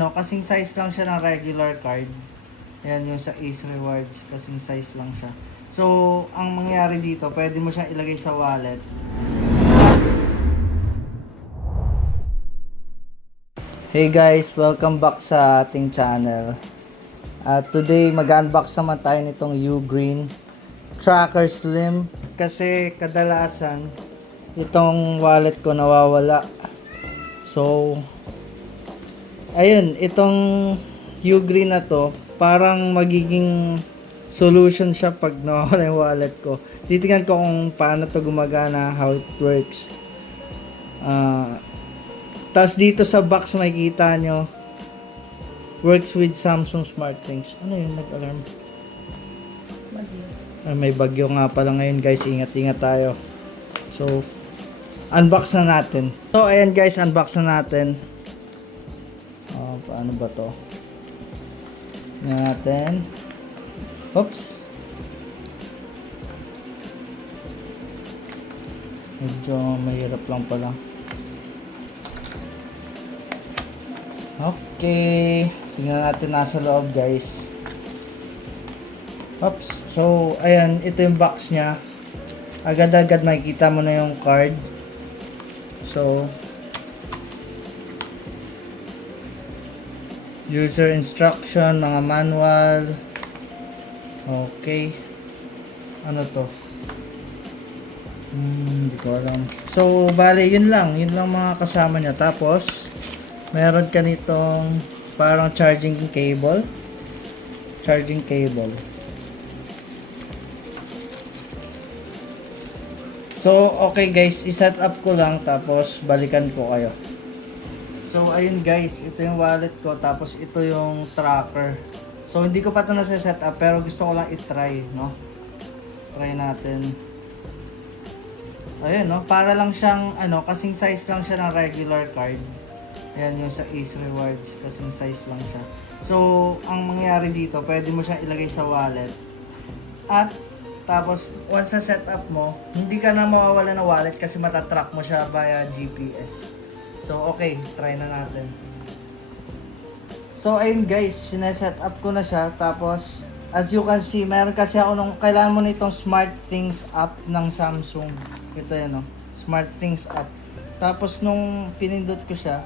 kasing size lang siya ng regular card. Ayan yung sa Ace Rewards, kasing size lang siya. So, ang mangyayari dito, pwede mo siyang ilagay sa wallet. Hey guys, welcome back sa ating channel. Today, mag-unbox naman tayo nitong Ugreen Tracker Slim. Kasi kadalasan, itong wallet ko nawawala. So, ayun, itong Ugreen na to, parang magiging solution siya pag nawawala yung wallet ko. Titingnan ko kung paano to gumagana, how it works. Tapos dito sa box makikita nyo, works with Samsung SmartThings. Ano yun, nag-alarm? Bagyo. May bagyo nga pala ngayon guys, ingat-ingat tayo. So, unbox na natin. So, ayan guys, unbox na natin. Paano ba to? Natin. Oops. Medyo mahirap lang pala. Okay. Tingnan natin nasa loob guys. Oops. So, ayan. Ito yung box niya. Agad-agad makikita mo na yung card. So, user instruction, mga manual. Okay. Ano to? Hindi ko alam. So, bale, yun lang. Yun lang mga kasama niya. Tapos, meron ka nitong parang charging cable. Charging cable. So, okay guys. I-set up ko lang. Tapos, balikan ko kayo. So, ayun guys. Ito yung wallet ko. Tapos, ito yung tracker. So, hindi ko pa ito nasa-set up. Pero gusto ko lang i-try, no? Try natin. Ayun, no? Para lang siyang, kasing size lang siya ng regular card. Ayan yung sa Ace Rewards, kasing size lang siya. So, ang mangyayari dito, pwede mo siyang ilagay sa wallet. At, tapos, once na set up mo, hindi ka na mawawala ng wallet kasi matatrack mo siya via GPS. So, okay, try na natin. So, ayun guys, sineset up ko na siya. Tapos, as you can see, meron kasi ako nung, kailangan mo nitong SmartThings app ng Samsung. Ito yan, no? SmartThings app. Tapos, nung pinindot ko siya,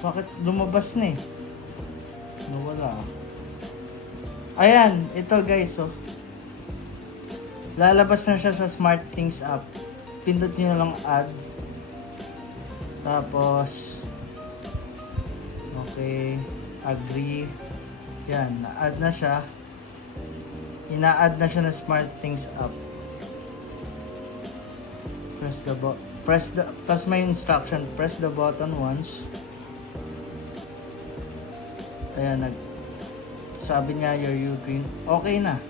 bakit lumabas na eh? Nawala. Ayan, ito guys, oh. Lalabas na siya sa SmartThings app. Pindot nyo lang add. Tapos, okay, agree. Yan, na-add na siya. Ina-add na siya ng SmartThings app. Tas may instruction, press the button once. Ayan, sabi niya your Ugreen. Okay na.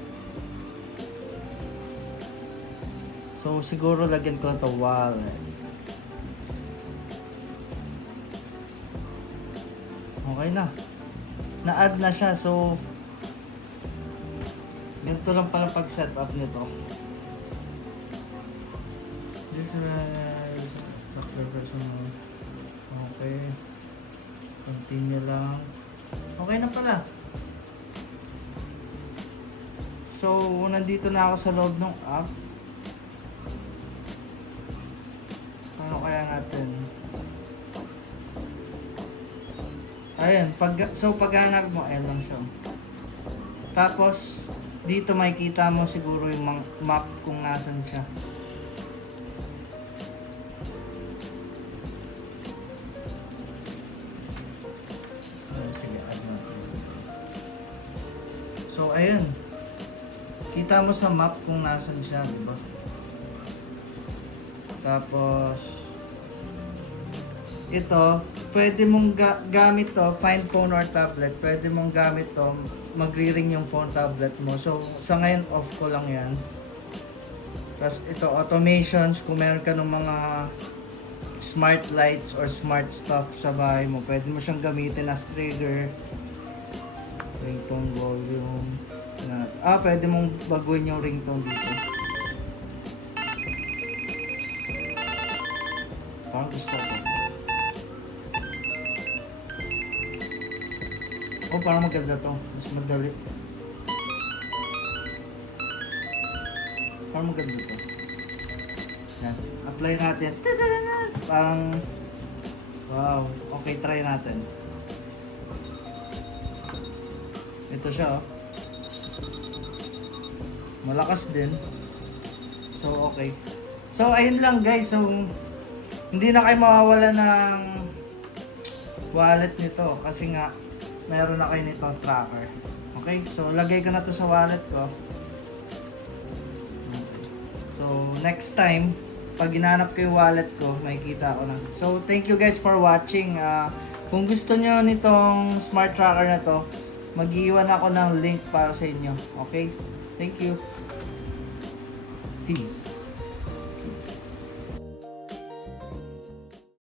So, siguro lagyan ko na ito wallet. Okay na. Na-add na siya. So, ganito lang pala pag-setup nito. This is software version. Okay. Continue lang. Okay na pala. So, nandito na ako sa loob ng app. Ano kaya natin? Ayan, pag hanap mo, ayan lang siya. Tapos, dito makikita mo siguro yung map kung nasan siya. Sige, add natin. So, ayan. Kita mo sa map kung nasan siya, di ba? Tapos, ito, pwede mong gamit to, find phone or tablet, pwede mong gamit to, magri-ring yung phone tablet mo. So, sa ngayon, off ko lang yan. Tapos, ito, automations, kung meron ka ng mga smart lights or smart stuff sa bahay mo, pwede mo siyang gamitin as trigger. Ringtone volume. Pwede mong baguhin yung ringtone dito. Parang gusto ko. Oh, parang maganda to. Mas madali. Parang maganda to. Yan. Apply natin. Tadadadad! Parang... Wow. Okay, try natin. Ito siya, oh. Malakas din. So, okay. So, ayun lang guys. So, hindi na kayo mawawala ng wallet nito. Kasi nga, meron na kayo nitong tracker. Okay? So, lagay ko na to sa wallet ko. So, next time, pag ginanap ko yung wallet ko, makikita ko na. So, thank you guys for watching. Kung gusto nyo nitong smart tracker na to, mag-iwan ako ng link para sa inyo. Okay? Thank you. Peace.